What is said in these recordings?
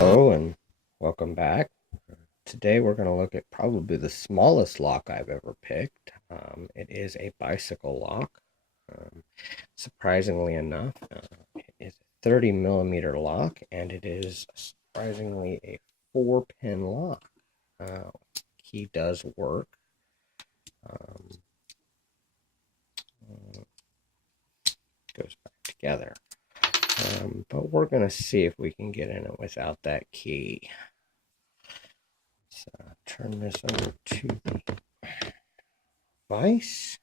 Hello and welcome back. Today we're going to look at probably the smallest lock I've ever picked. It is a bicycle lock. Surprisingly enough, it is a 30 millimeter lock, and it is surprisingly a 4-pin lock. Key does work. Goes back together. But we're going to see if we can get in it without that key. So turn this over to the device.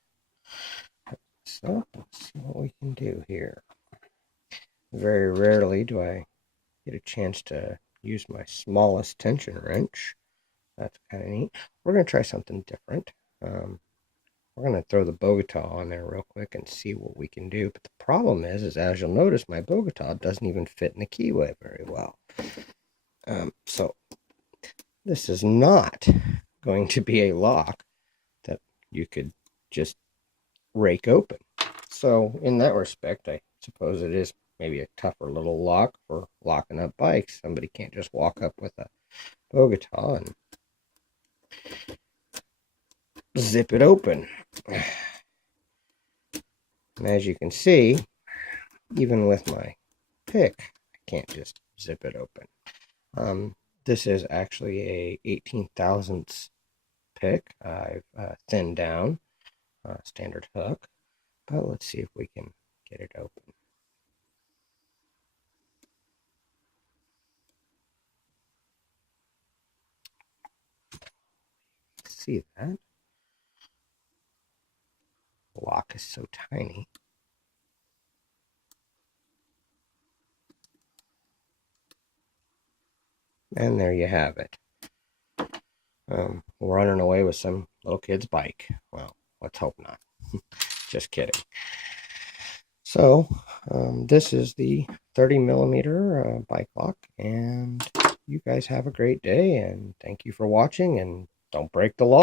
So let's see what we can do here. Very rarely do I get a chance to use my smallest tension wrench. That's kind of neat. We're going to try something different. We're going to throw the Bogota on there real quick and see what we can do. But the problem is as you'll notice, my Bogota doesn't even fit in the keyway very well. So this is not going to be a lock that you could just rake open. So in that respect, I suppose it is maybe a tougher little lock for locking up bikes. Somebody can't just walk up with a Bogota and zip it open. And as you can see, even with my pick, I can't just zip it open. This is actually a 18 thousandths pick. I've thinned down, standard hook, but let's see if we can get it open. See that? The lock is so tiny. And there you have it. Running away with some little kid's bike. Well, let's hope not. Just kidding. So, this is the 30 millimeter bike lock, and you guys have a great day, and thank you for watching, and don't break the law.